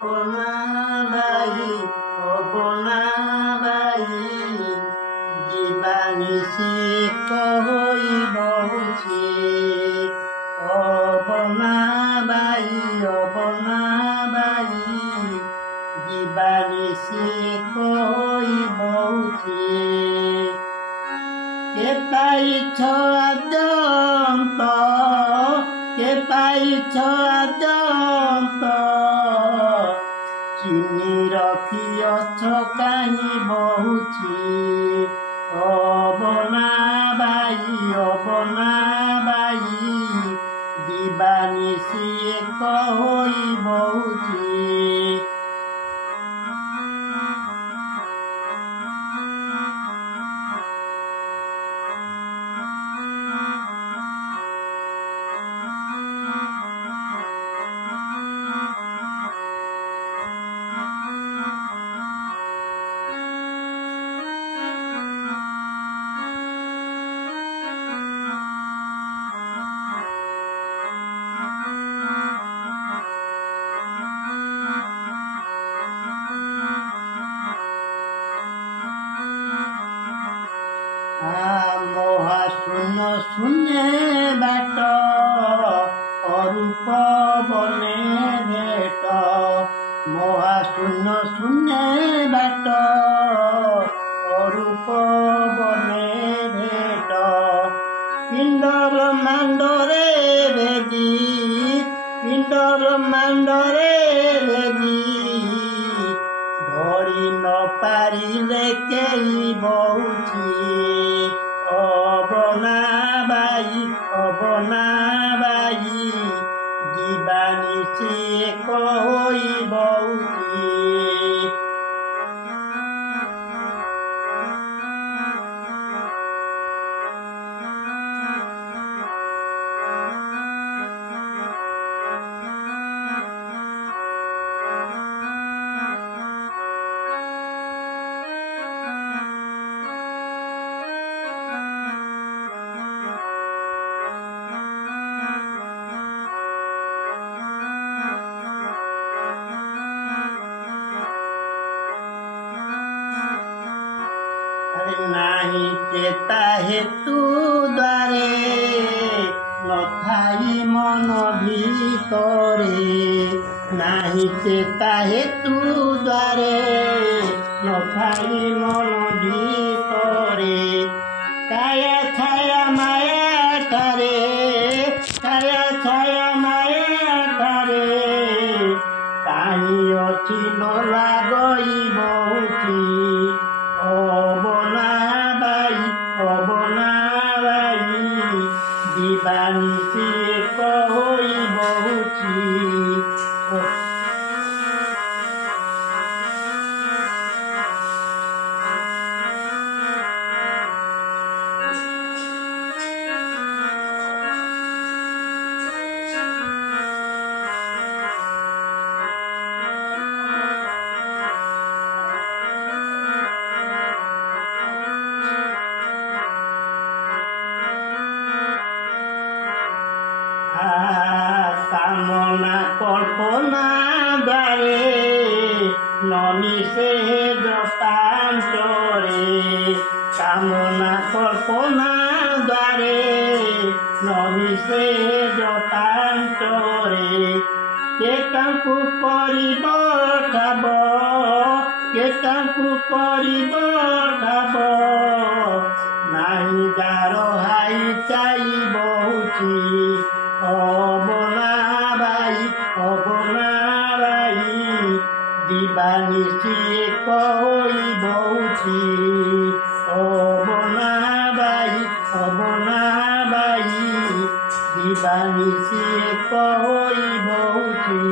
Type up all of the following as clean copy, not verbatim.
অবনাবাই অবনাবাই জীবানিশি কই বহুছি অবনাবাই অবনাবাই জীবানিশি কই বহুছি কে পাইছ আদ্যন্ত কে পাইছ আদ্যন্ত চিনি রখিଅছ কাହିଁ ବହୁଛି অবনাবাই অবনাবাই দিবানিশি কই বহুছি মহাশূন্য শূন্যে বাট অরূপ বনে ভেট মহাশূন্য শূন্যে বাট অরূপ বনে ভেট পিণ্ড ব্রহ্মাণ্ডরে ভেদি পিণ্ড ব্রহ্মাণ্ডরে ভেদি ধরি ন পারিলে কেই বহুছি অবনাবাই অবনাবাই দিবানিশি কই বহুছি ନାହିଁ ଚେତା ହେତୁ ଦ୍ୱାରେ ନଥାଇ ମନ ଭିତରେ ନାହିଁ ଚେତା ହେତୁ ଦ୍ୱାରେ ନଥାଇ ମନ ଭିତରେ କାୟା ଛାୟା ମାୟା ଠାରେ କାୟା ଛାୟା ମାୟା ଠାରେ କାହିଁ ଅଛି ନ ଲାଗଇ ବହୁଛି অবনাবাই অবনাবাই দিবানিশি কই বহুছি কামনা কল্পনা দ্বারে নমিষে জপাঞ্চরে কামনা কল্পনা দ্বারে নমিষে জপাঞ্চরে কে তাଙ୍କୁ କରିବ ଠାବ কে ତାଙ୍କୁ କରିବ ଠାବ ନାହିଁ ଯାର ହାଇ ଚାଇ ବହୁଛି অবনাবাই অবনাবাই দিবানিশি কই বহুছি অবনাবাই অবনাবাই দিবানিশি কই বহুছি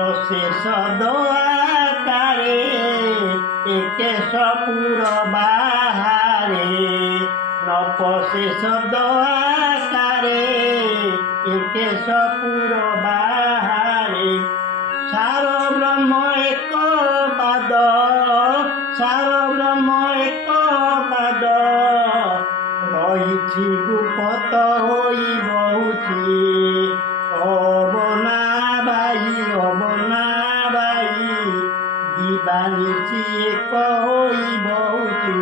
অশেষ দয়াকারে একেশ পুর বাহারে নপশেষ দয়াকারে একেশ পুর বাহারে সার ব্রহ্ম এক পাদ সার ব্রহ্ম এক পাদ রহিছি গুপত হই বহুছি অবনাবাই দিবানিছি এক হই বহুছি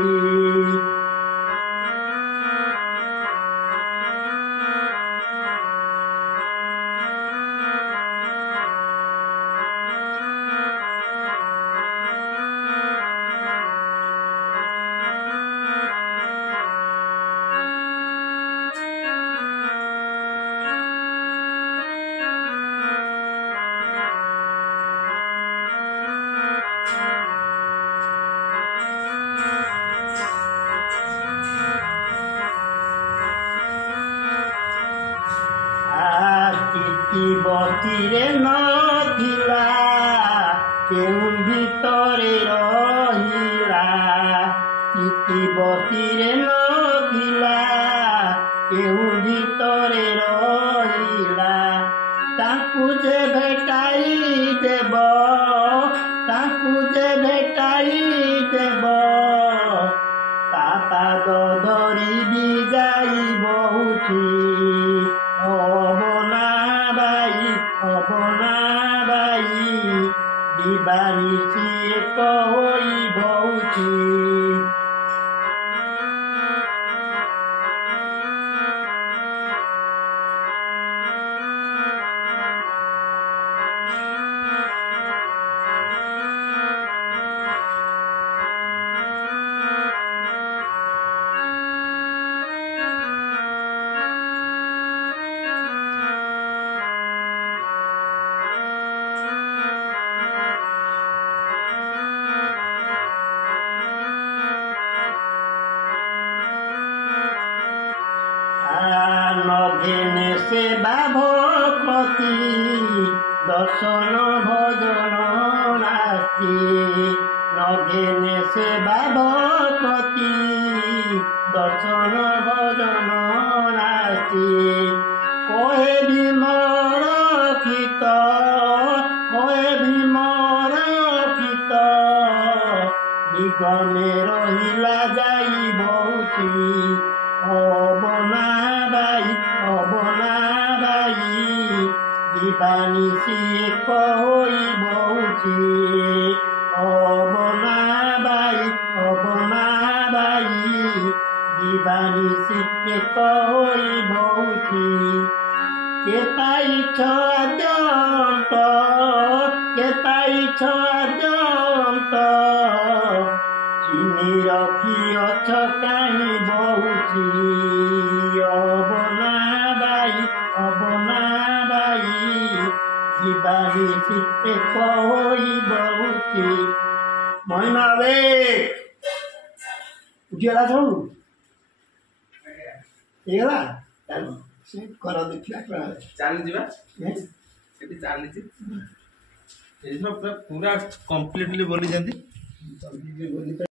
ବତିରେ ନଥିଲା କେଉଁ ଭିତରେ ରହିଲା ବତିରେ ନଥିଲା କେଉଁ ଭିତରେ ରହିଲା ତାଙ୍କୁ ଯେ ଭେଟାଇ ଦେବ ତାଙ୍କୁ ଯେ ଭେଟାଇ ଦେବ ତା ପାଦ ଧରିବି ଯାଇ ବହୁଛି অবনাবাই দিবানিছি এক হই বহুছি নঘেনে সেবা ভক্তি দর্শন ভজন নাস্তি নঘেনে সেবা ভক্তি দর্শন ভজন নাস্তি কহে ভীমর ক্ষিত কহে ভীমর ক্ষিত নিগমে রহিলা যাই বহুছি অবনাবাই দিবানিছি এক হই বহুছি অবনাবাই দিবানিছি এক হই বহুছি কে পাইছ আদ্যন্ত কে পাইছ আদ্যন্ত চিনি রখিଅছ কাହିଁ ବହୁছি অবনাবাই দিবানিছি এক হই বহুছি মহিমা রে উঠিଗଲା ସବୁ ହେଇଗଲା ଚାଲ ସେ କର ଦେଖିବା ଚାଲିଯିବା ଏଠି ଚାଲିଛି ପୁରା କମ୍ପ୍ଲିଟଲି ବୋଲିଛନ୍ତି।